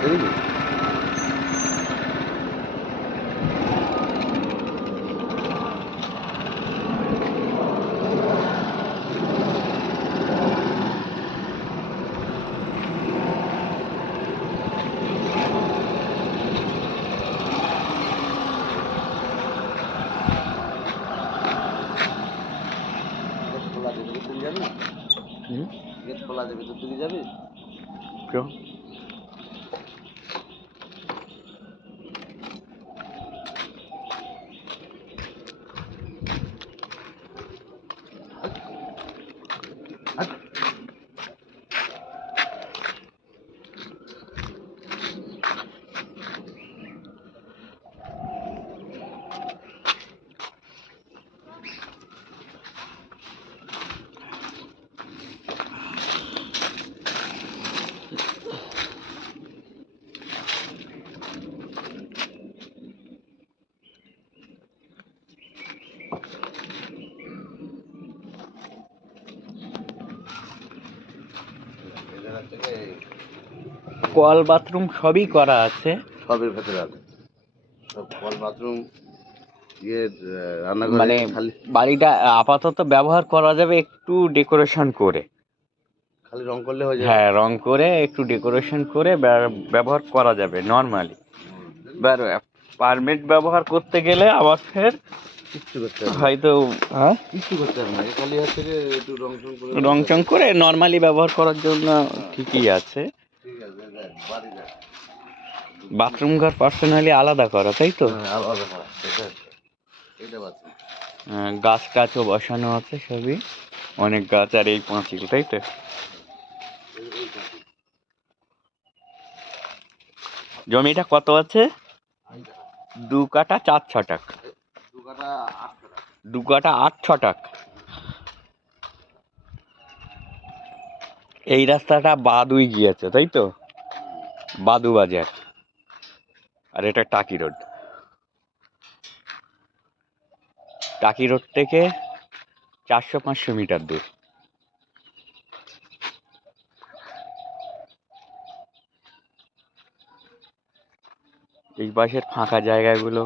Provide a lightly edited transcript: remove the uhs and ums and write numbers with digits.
বুঝলি? খোলা যাবে তো তুই যাবি? গেট খোলা যাবে তো তুই যাবি? কেউ কল বাথরুম সবই করা আছে, সবের ভেতরে আছে সব, কল বাথরুম ইয়ে রান্নাঘরে মানে খালি বাড়িটা আপাতত ব্যবহার করা যাবে একটু ডেকোরেশন করে। খালি রং করলে হয়ে যাবে। হ্যাঁ, রং করে একটু ডেকোরেশন করে ব্যবহার করা যাবে নর্মালি। পারমিট ব্যবহার করতে গেলে আবার ফের কিচ্ছু করতে হবে না, হয়তো কিচ্ছু করতে হবে না, খালি হচ্ছে যে একটু রং টং করে রং চং করে নর্মালি ব্যবহার করার জন্য ঠিকই আছে। ঠিক আছে, দেখ বাড়ি দেখ বাথরুম ঘর পার্সোনালি আলাদা করা, তাই তো? আলাদা করা, এটা বাথরুম। গাছ টাছও বসানো আছে সবই, অনেক গাছ আর এই পাঁচিল, তাই তো? জমিটা কত আছে? 2 কাঠা 4 ছটাক। 2 কাঠা 8 ছটাক। এই রাস্তাটা বাদুই গিয়েছে, তাই তো? বাদু বাজার। আর এটা টাকি রোড। টাকি রোড থেকে 400-500 মিটার দূর। এই পাশের ফাঁকা জায়গাগুলো